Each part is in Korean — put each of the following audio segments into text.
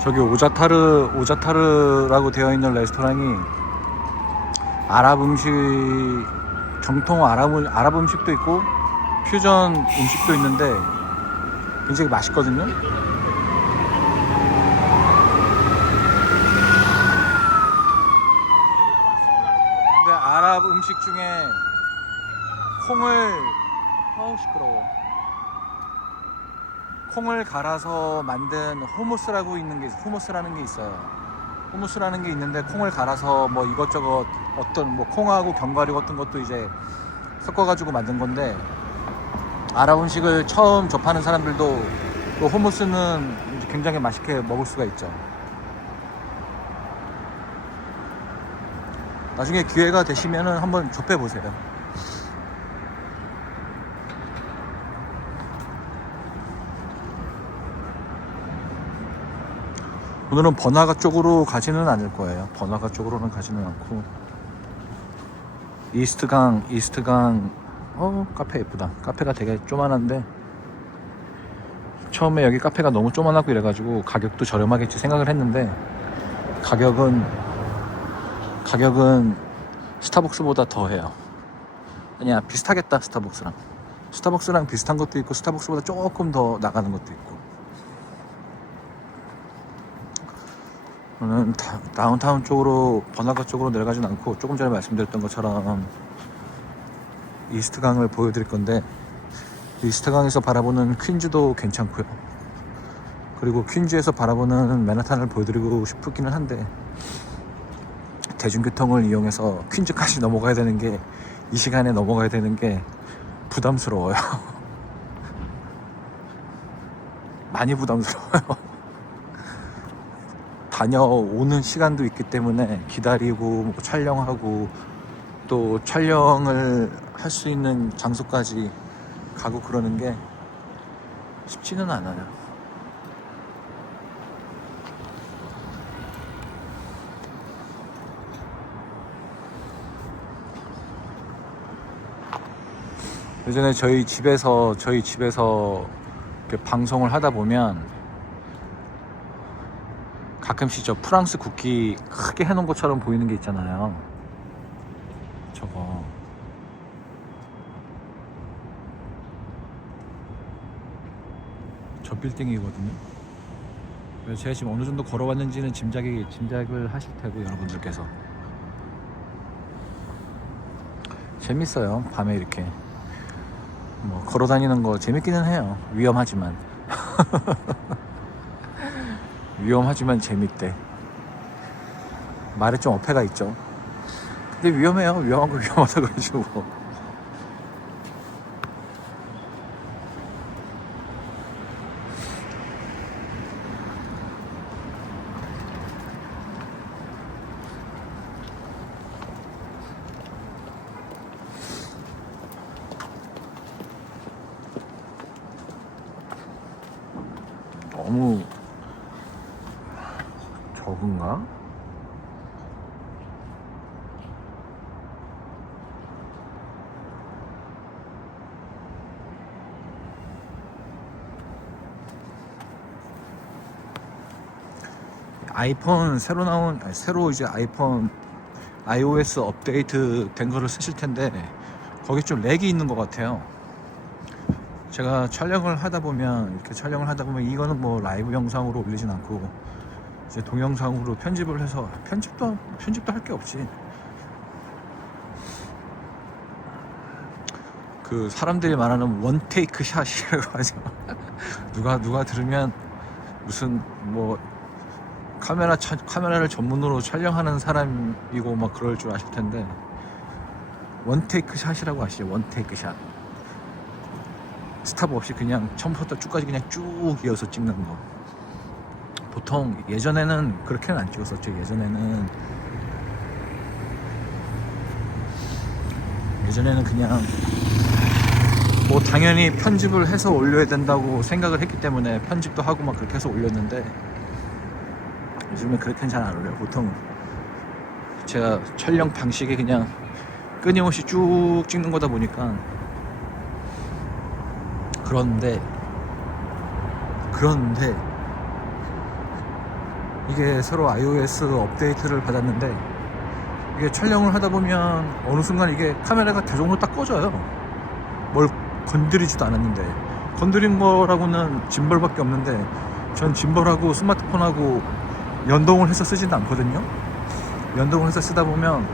저기 오자타르라고 되어 있는 레스토랑이 아랍 음식, 정통 아랍 음식도 있고 퓨전 음식도 있는데 굉장히 맛있거든요. 근데 아랍 음식 중에 콩을 갈아서 만든 후무스라는 게 있어요. 후무스라는 게 있는데 콩을 갈아서 뭐 이것저것 어떤 뭐 콩하고 견과류 같은 것도 이제 섞어가지고 만든 건데, 아랍 음식을 처음 접하는 사람들도 그 후무스는 굉장히 맛있게 먹을 수가 있죠. 나중에 기회가 되시면은 한번 접해보세요. 오늘은 번화가 쪽으로 가지는 않을 거예요. 번화가 쪽으로는 가지는 않고 이스트강 카페 예쁘다. 카페가 되게 쪼만한데 처음에 여기 카페가 너무 쪼만하고 이래가지고 가격도 저렴하겠지 생각을 했는데 가격은 스타벅스보다 더 해요. 아니야, 비슷하겠다. 스타벅스랑 비슷한 것도 있고 스타벅스보다 조금 더 나가는 것도 있고. 저는 다운타운 쪽으로, 번화가 쪽으로 내려가진 않고 조금 전에 말씀드렸던 것처럼 이스트강을 보여드릴 건데, 이스트강에서 바라보는 퀸즈도 괜찮고요. 그리고 퀸즈에서 바라보는 맨하탄을 보여드리고 싶기는 한데 대중교통을 이용해서 퀸즈까지 넘어가야 되는 게, 이 시간에 넘어가야 되는 게 부담스러워요. 많이 부담스러워요. 다녀오는 시간도 있기 때문에 기다리고 뭐 촬영하고 또 촬영을 할 수 있는 장소까지 가고 그러는 게 쉽지는 않아요. 예전에 저희 집에서 이렇게 방송을 하다 보면 가끔씩 저 프랑스 국기 크게 해놓은 것처럼 보이는 게 있잖아요. 저거 저 빌딩이거든요. 그래서 제가 지금 어느 정도 걸어왔는지는 짐작을 하실 테고, 여러분들께서. 재밌어요. 밤에 이렇게 뭐 걸어다니는 거 재밌기는 해요. 위험하지만 재밌대. 말에 좀 어폐가 있죠. 근데 위험해요. 위험한 거 위험하다 그러시고. 너무 적은가? 아이폰 새로 이제 아이폰 iOS 업데이트 된 거를 쓰실 텐데 거기 좀 렉이 있는 것 같아요. 제가 촬영을 하다 보면 이거는 뭐 라이브 영상으로 올리진 않고 이제 동영상으로 편집을 해서, 편집도 할 게 없지. 그 사람들이 말하는 원테이크 샷이라고 하죠. 누가 들으면 무슨 뭐 카메라를 전문으로 촬영하는 사람이고 막 그럴 줄 아실 텐데, 원테이크 샷이라고 하시죠. 원테이크 샷. 스탑 없이 그냥 처음부터 끝까지 그냥 쭉 이어서 찍는 거. 보통 예전에는 그렇게는 안 찍었었죠. 예전에는 그냥 뭐 당연히 편집을 해서 올려야 된다고 생각을 했기 때문에 편집도 하고 막 그렇게 해서 올렸는데, 요즘엔 그렇게는 잘 안 올려요. 보통 제가 촬영 방식이 그냥 끊임없이 쭉 찍는 거다 보니까. 그런데 이게 새로 iOS 업데이트를 받았는데, 이게 촬영을 하다 보면 어느 순간 이게 카메라가 자동으로 딱 꺼져요. 뭘 건드리지도 않았는데. 건드린 거라고는 짐벌밖에 없는데, 전 짐벌하고 스마트폰하고 연동을 해서 쓰지는 않거든요. 연동을 해서 쓰다 보면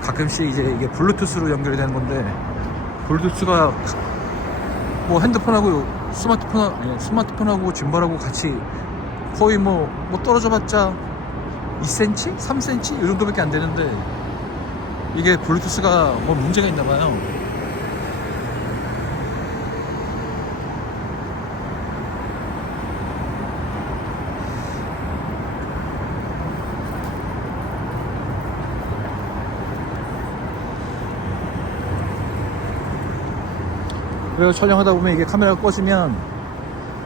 가끔씩 이제 이게 블루투스로 연결이 되는 건데, 블루투스가 뭐 핸드폰하고 스마트폰하고 짐벌하고 같이 거의 뭐 떨어져 봤자 2cm? 3cm? 이 정도밖에 안 되는데, 이게 블루투스가 뭐 문제가 있나 봐요. 그래서 촬영하다 보면 이게 카메라가 꺼지면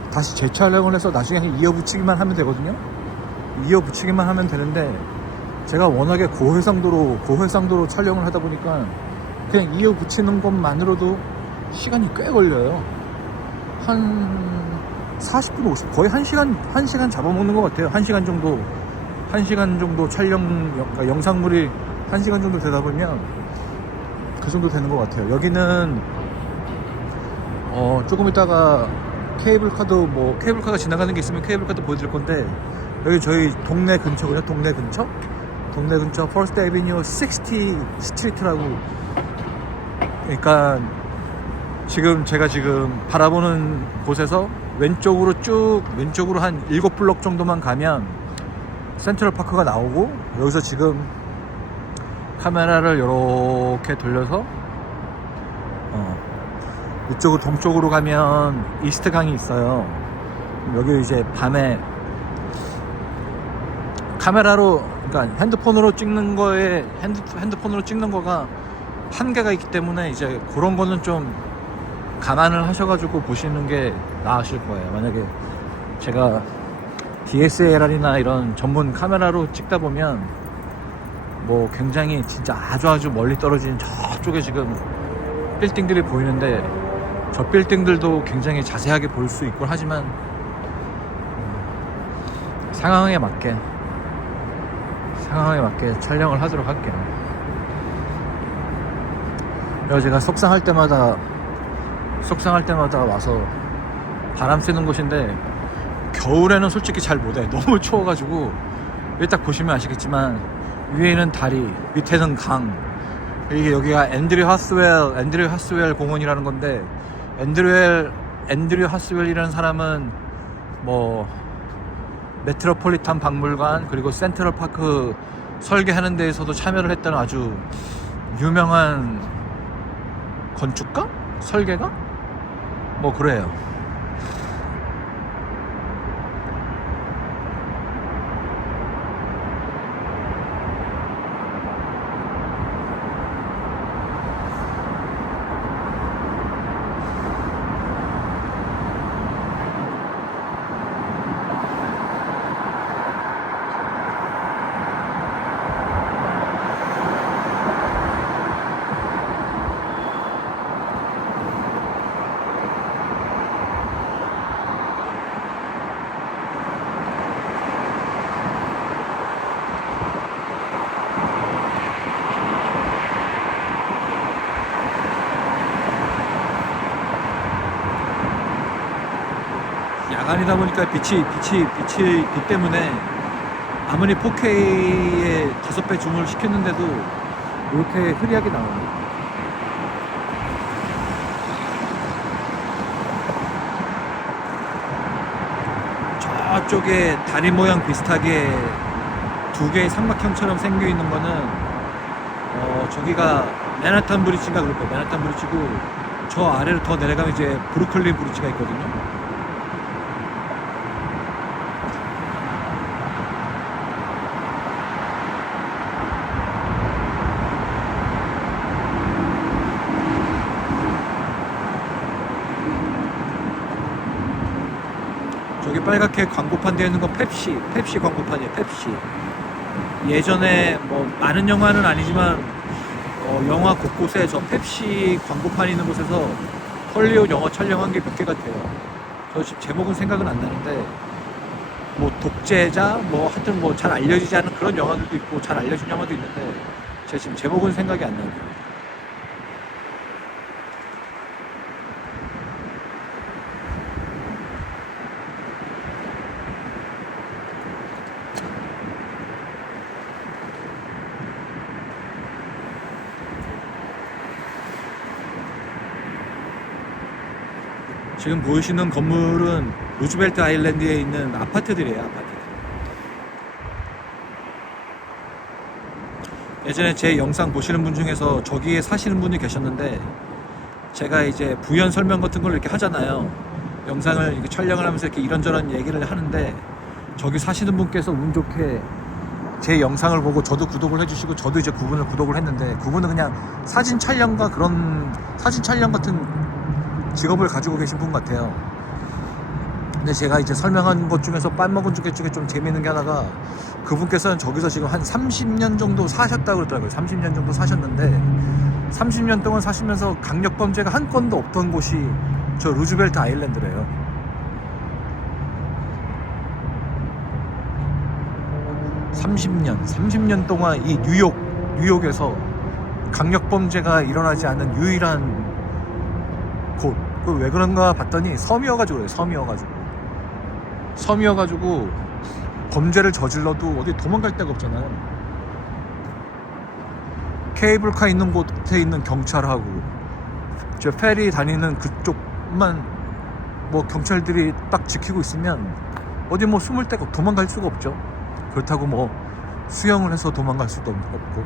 다시 재촬영을 해서 나중에 이어붙이기만 하면 되거든요. 이어붙이기만 하면 되는데, 제가 워낙에 고해상도로 촬영을 하다 보니까 그냥 이어붙이는 것만으로도 시간이 꽤 걸려요. 한 40분 50, 거의 1시간 잡아먹는 것 같아요. 1시간 정도 촬영, 그러니까 영상물이 1시간 정도 되다 보면 그 정도 되는 것 같아요. 여기는 조금 이따가 케이블카가 지나가는 게 있으면 케이블카도 보여드릴 건데, 여기 저희 동네 근처거든요. 동네 근처 퍼스트 애비뉴 60 스트리트라고. 그러니까 제가 지금 바라보는 곳에서 왼쪽으로 한 7블럭 정도만 가면 센트럴 파크가 나오고, 여기서 지금 카메라를 이렇게 돌려서 이쪽으로 동쪽으로 가면 이스트 강이 있어요. 여기 이제 밤에 카메라로, 그러니까 핸드폰으로 찍는 거가 한계가 있기 때문에, 이제 그런 거는 좀 감안을 하셔가지고 보시는 게 나으실 거예요. 만약에 제가 DSLR이나 이런 전문 카메라로 찍다 보면 뭐 굉장히 진짜 아주 멀리 떨어진 저쪽에 지금 빌딩들이 보이는데, 저 빌딩들도 굉장히 자세하게 볼 수 있고 하지만 상황에 맞게 촬영을 하도록 할게요. 그래서 제가 속상할 때마다 와서 바람 쐬는 곳인데, 겨울에는 솔직히 잘 못해. 너무 추워가지고. 여기 딱 보시면 아시겠지만 위에는 다리, 밑에는 강. 이게 여기가 앤드류 하스웰 공원이라는 건데, 앤드류 하스웰이라는 사람은 뭐 메트로폴리탄 박물관, 그리고 센트럴 파크 설계하는 데에서도 참여를 했다는 아주 유명한 건축가? 설계가? 뭐 그래요. 야간이다 보니까 빛 때문에 아무리 4K에 5배 줌을 시켰는데도 이렇게 흐리하게 나와요. 저쪽에 다리 모양 비슷하게 두 개의 삼각형처럼 생겨 있는 거는 저기가 맨하탄 브리지가 그럴 거예요. 맨하탄 브리지고, 저 아래로 더 내려가면 이제 브루클린 브리지가 있거든요. 저기 빨갛게 광고판 되어 있는 건 펩시 광고판이에요. 펩시. 예전에 뭐 많은 영화는 아니지만 영화 곳곳에 저 펩시 광고판 있는 곳에서 헐리우드 영화 촬영한 게 몇 개 같아요. 저 지금 제목은 생각은 안 나는데 뭐 독재자 뭐 하여튼 뭐 잘 알려지지 않은 그런 영화들도 있고 잘 알려진 영화도 있는데 제가 지금 제목은 생각이 안 나네요. 지금 보이시는 건물은 루즈벨트 아일랜드에 있는 아파트들이에요. 아파트. 예전에 제 영상 보시는 분 중에서 저기에 사시는 분이 계셨는데 제가 이제 부연 설명 같은 걸 이렇게 하잖아요. 영상을 이렇게 촬영을 하면서 이렇게 이런저런 얘기를 하는데 저기 사시는 분께서 운 좋게 제 영상을 보고 저도 구독을 해주시고 저도 이제 그분을 구독을 했는데 그분은 그냥 사진 촬영과 그런 사진 촬영 같은 직업을 가지고 계신 분 같아요. 근데 제가 이제 설명한 것 중에서 빠먹은 중에 좀 재미있는 게 하나가 그분께서는 저기서 지금 한 30년 정도 사셨다고 그러더라고요. 30년 정도 사셨는데 30년 동안 사시면서 강력범죄가 한 건도 없던 곳이 저 루즈벨트 아일랜드래요. 30년 동안 이 뉴욕에서 강력범죄가 일어나지 않는 유일한 곳. 그 왜 그런가 봤더니 섬이어가지고 그래요. 섬이어가지고 범죄를 저질러도 어디 도망갈 데가 없잖아요. 케이블카 있는 곳에 있는 경찰하고 저 페리 다니는 그쪽만 뭐 경찰들이 딱 지키고 있으면 어디 뭐 숨을 데가 도망갈 수가 없죠. 그렇다고 뭐 수영을 해서 도망갈 수도 없고.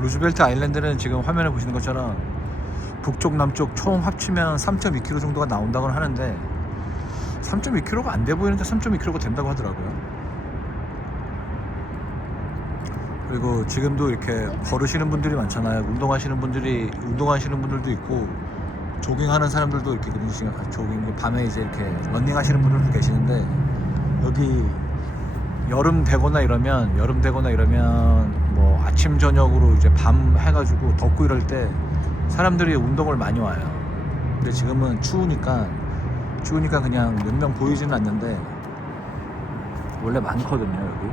루즈벨트 아일랜드는 지금 화면에 보시는 것처럼 북쪽 남쪽 총 합치면 3.2km 정도가 나온다고 하는데 3.2km가 안 돼 보이는데 3.2km가 된다고 하더라고요. 그리고 지금도 이렇게 걸으시는 분들이 많잖아요. 운동하시는 분들도 있고 조깅하는 사람들도 이렇게 조깅 밤에 이제 이렇게 런닝하시는 분들도 계시는데 여기 여름 되거나 이러면 뭐 아침 저녁으로 이제 밤 해가지고 덥고 이럴 때 사람들이 운동을 많이 와요. 근데 지금은 추우니까 추우니까 그냥 몇 명 보이지는 않는데 원래 많거든요 여기.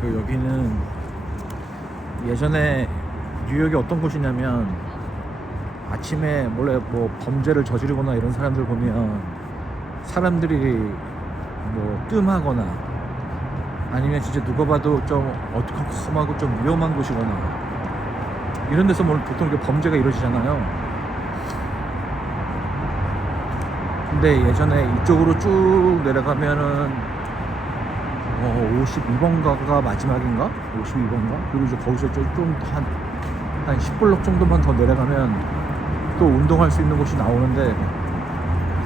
그리고 여기는 예전에 뉴욕이 어떤 곳이냐면 아침에 원래 뭐 범죄를 저지르거나 이런 사람들 보면 사람들이 뭐 뜸하거나 아니면 진짜 누가 봐도 좀 어두컴컴하고 좀 위험한 곳이거나 이런 데서 뭐 보통 이렇게 범죄가 이루어지잖아요. 근데 예전에 이쪽으로 쭉 내려가면은 52번가가 마지막인가? 52번가? 그리고 이제 거기서 좀 한 10블록 정도만 더 내려가면 또 운동할 수 있는 곳이 나오는데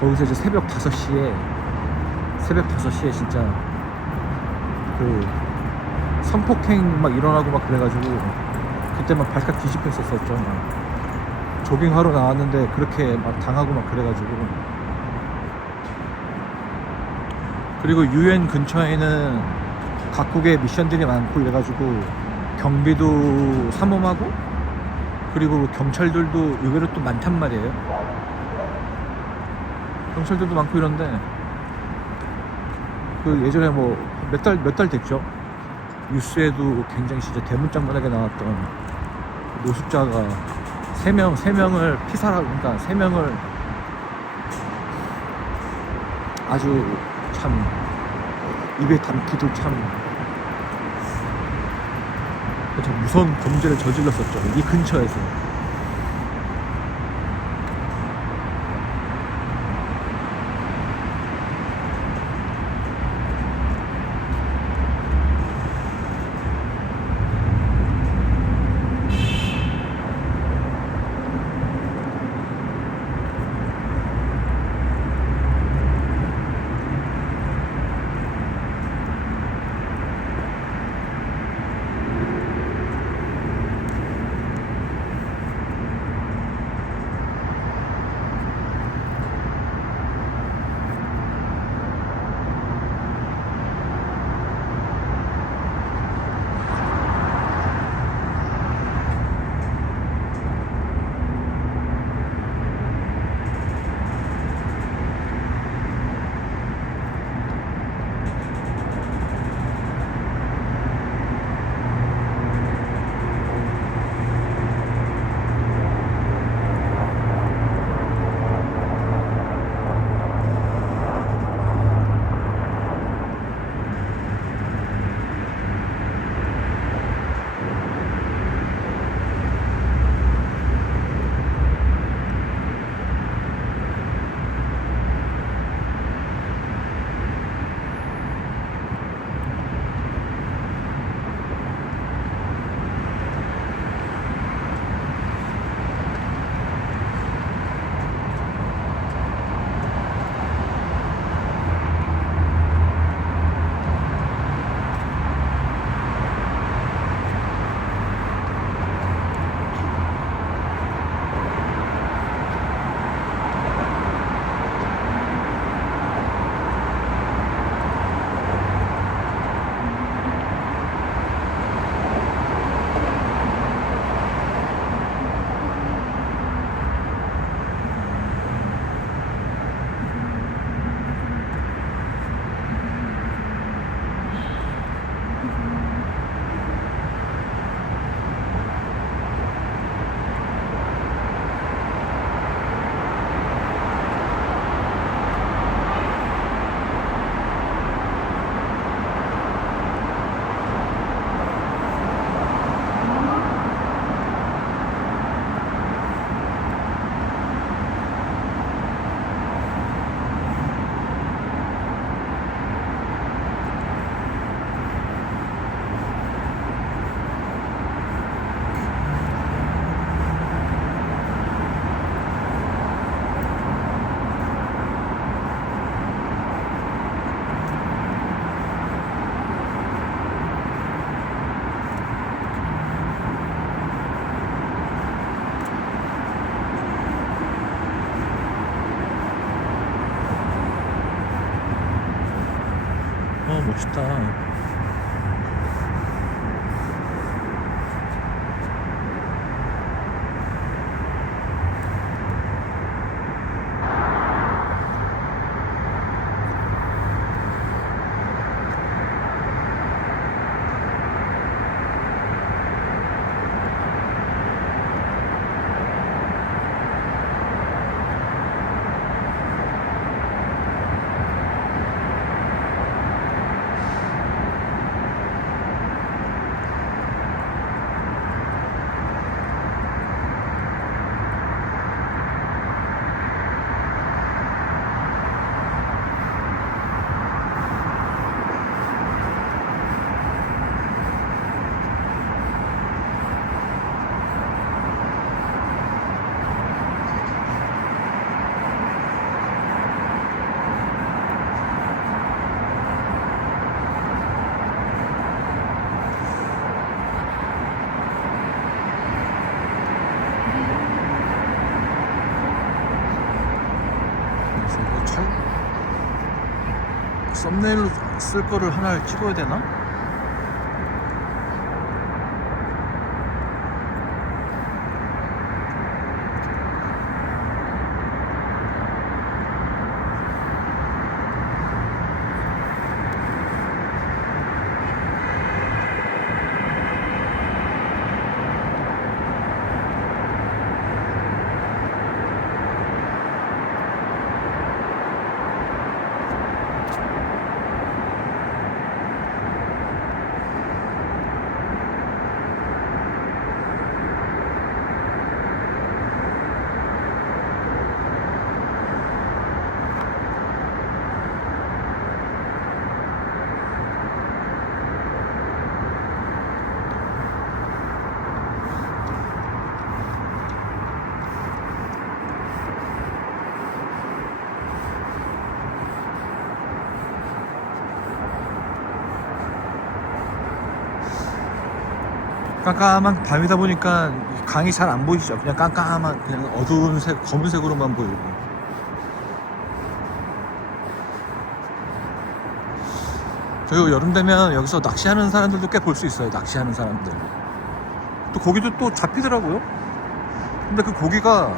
거기서 이제 새벽 5시에 진짜 그 성폭행 막 일어나고 막 그래가지고 그때 막 발칵 뒤집혔었죠. 막 조깅하러 나왔는데 그렇게 막 당하고 막 그래가지고. 그리고 UN 근처에는 각국의 미션들이 많고 이래가지고 경비도 삼엄하고 그리고 경찰들도 의외로 또 많단 말이에요. 경찰들도 많고 이런데 그 예전에 뭐 몇 달 됐죠. 뉴스에도 굉장히 진짜 대문짝만하게 나왔던 노숙자가 3명을 피살하고, 그러니까 3명을 아주 참 입에 담기도 참 무서운 범죄를 저질렀었죠. 이 근처에서. 멋있다. 썸네일로 쓸 거를 하나를 찍어야 되나? 깜깜한 밤이다 보니까 강이 잘 안 보이시죠? 그냥 깜깜한, 그냥 어두운 색, 검은색으로만 보이고. 그리고 여름 되면 여기서 낚시하는 사람들도 꽤 볼 수 있어요. 낚시하는 사람들. 또 고기도 또 잡히더라고요. 근데 그 고기가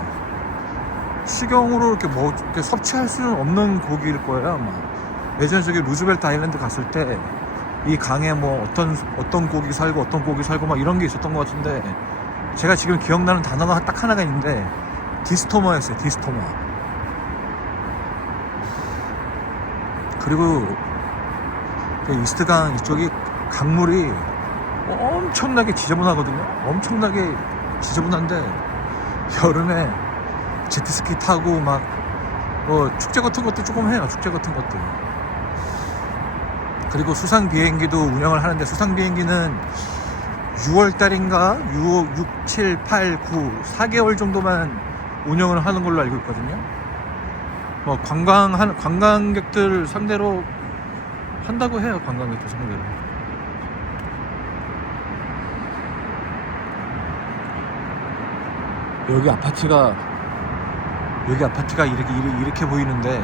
식용으로 이렇게 뭐 이렇게 섭취할 수는 없는 고기일 거예요, 아마. 예전에 저기 루즈벨트 아일랜드 갔을 때 이 강에 뭐 어떤 고기 살고 어떤 고기 살고 막 이런 게 있었던 것 같은데, 제가 지금 기억나는 단어가 딱 하나가 있는데 디스토머였어요. 디스토머. 그리고 그 이스트강 이쪽이 강물이 엄청나게 지저분하거든요. 엄청나게 지저분한데 여름에 제트스키 타고 막 뭐 축제 같은 것도 조금 해요. 축제 같은 것도. 그리고 수상 비행기도 운영을 하는데, 수상 비행기는 6월달인가 6, 7, 8, 9 4개월 정도만 운영을 하는 걸로 알고 있거든요. 뭐 관광객들 상대로 한다고 해요. 관광객들 상대로. 여기 아파트가 이렇게 보이는데,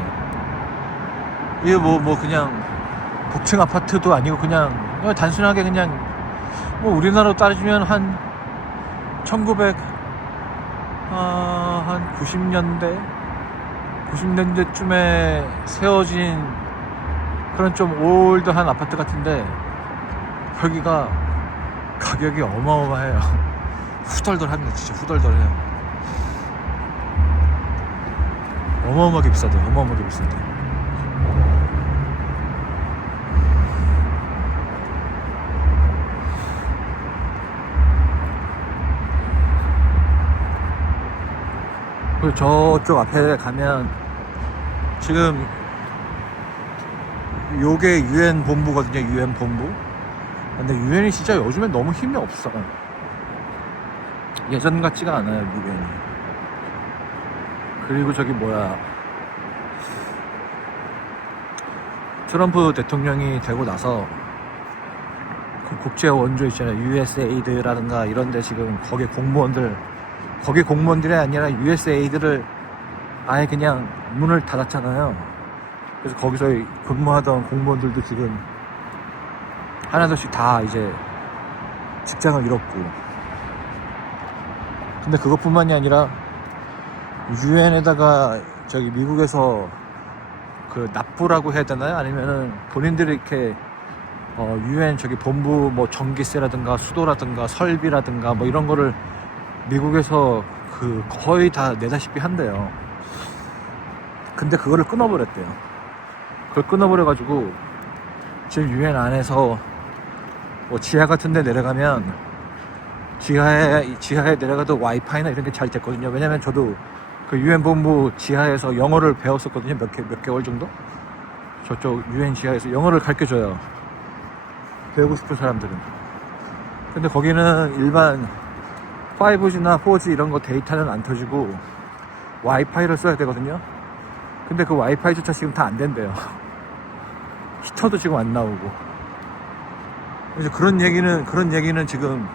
이게 뭐 그냥 복층 아파트도 아니고 그냥 단순하게 그냥 뭐 우리나라로 따지면 한 90년대쯤에 세워진 그런 좀 올드한 아파트 같은데, 여기가 가격이 어마어마해요. 후덜덜합니다. 진짜 후덜덜해요. 어마어마하게 비싸대. 어마어마하게 비싸대. 그리고 저쪽 앞에 가면 지금 요게 UN 본부거든요. UN 본부. 근데 UN이 진짜 요즘에 너무 힘이 없어. 예전 같지가 않아요, UN이. 그리고 저기 뭐야, 트럼프 대통령이 되고 나서 그 국제 원조 있잖아요. USAID라든가 이런데 지금 거기 공무원들이 아니라 USAID를 아예 그냥 문을 닫았잖아요. 그래서 거기서 근무하던 공무원들도 지금 하나둘씩 다 이제 직장을 잃었고. 근데 그것뿐만이 아니라 UN에다가 저기 미국에서 그 납부라고 해야 되나요? 아니면은 본인들이 이렇게 UN 저기 본부 뭐 전기세라든가 수도라든가 설비라든가 뭐 이런 거를 미국에서 그 거의 다 내다시피 한대요. 근데 그거를 끊어버렸대요. 그걸 끊어버려가지고 지금 UN 안에서 뭐 지하 같은 데 내려가면 지하에 내려가도 와이파이나 이런 게 잘 됐거든요. 왜냐면 저도 그 UN 본부 지하에서 영어를 배웠었거든요. 몇 개월 정도? 저쪽 UN 지하에서 영어를 가르쳐줘요. 배우고 싶은 사람들은. 근데 거기는 일반 5G나 4G 이런 거 데이터는 안 터지고 와이파이를 써야 되거든요. 근데 그 와이파이조차 지금 다 안 된대요. 히터도 지금 안 나오고. 이제 그런 얘기는 지금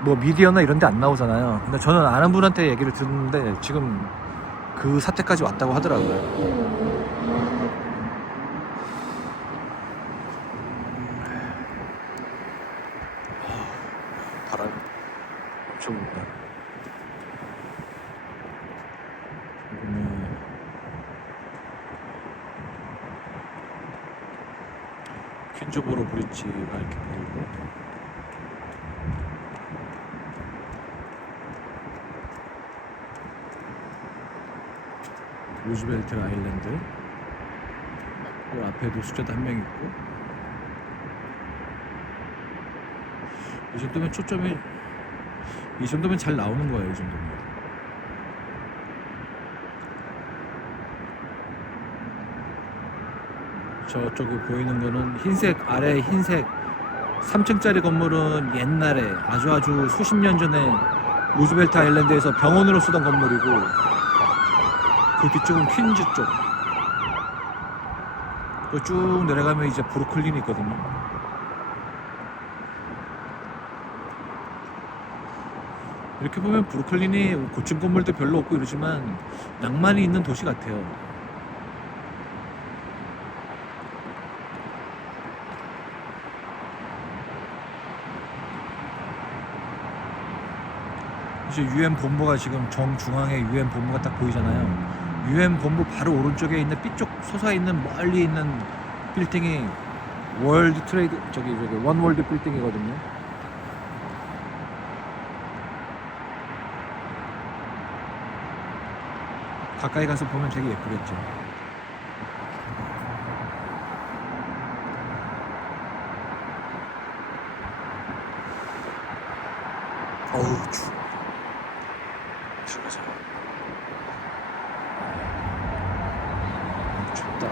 뭐 미디어나 이런 데 안 나오잖아요. 근데 저는 아는 분한테 얘기를 듣는데 지금 그 사태까지 왔다고 하더라고요. 붙여볼까? 그러면 퀸즈보로 브릿지가 이렇게 보이고, 루즈벨트 아일랜드, 그 앞에도 수자도 한 명 있고, 이 정도면 초점이, 이 정도면 잘 나오는 거예요. 이 정도면. 저쪽에 보이는 거는 흰색, 아래 흰색 3층짜리 건물은 옛날에 아주 수십 년 전에 루즈벨트 아일랜드에서 병원으로 쓰던 건물이고, 그 뒤쪽은 퀸즈 쪽. 쭉 내려가면 이제 브루클린이 있거든요. 이렇게 보면 브루클린이 고층 건물도 별로 없고 이러지만 낭만이 있는 도시 같아요. 이제 UN 본부가 지금 정중앙에 UN 본부가 딱 보이잖아요. UN 본부 바로 오른쪽에 있는 B쪽 솟아있는 멀리 있는 빌딩이 월드 트레이드, 저기 원월드 빌딩이거든요. 가까이 가서 보면 되게 예쁘겠죠. 어우, 추워. 들어가자. 춥다.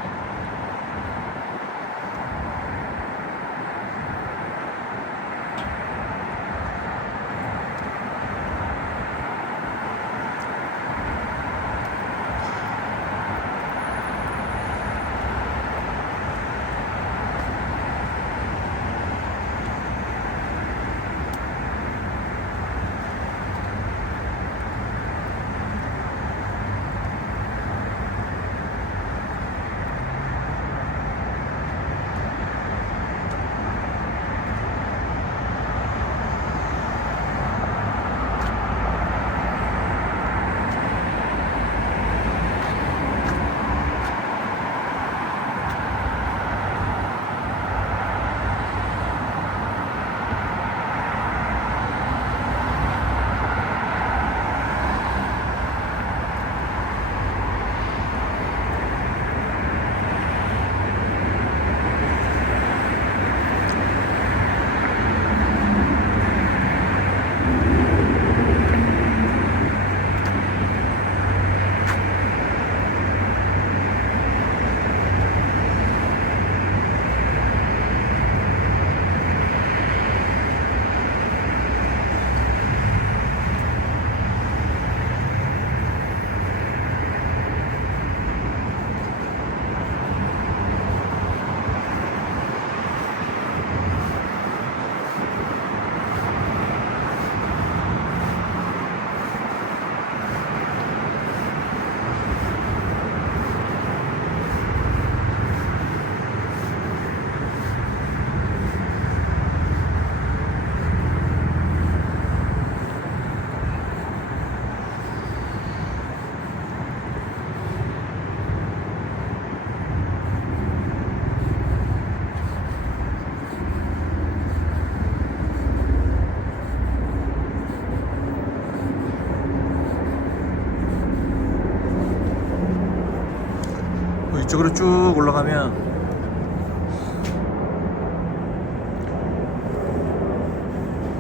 이쪽으로 쭉 올라가면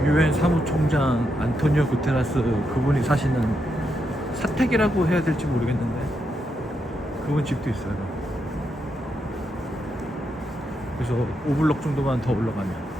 유엔 사무총장 안토니오 구테라스, 그분이 사시는 사택이라고 해야 될지 모르겠는데 그분 집도 있어요. 그래서 5블럭 정도만 더 올라가면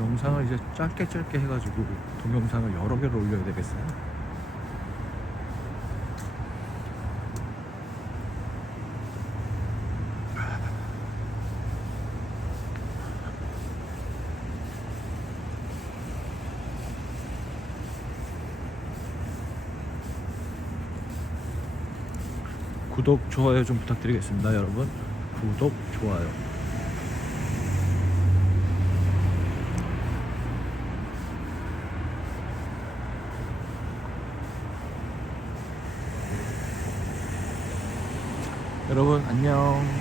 영상을 이제 짧게 해가지고 동영상을 여러 개를 올려야 되겠어요. 구독, 좋아요 좀 부탁드리겠습니다. 여러분, 구독, 좋아요. 여러분 안녕.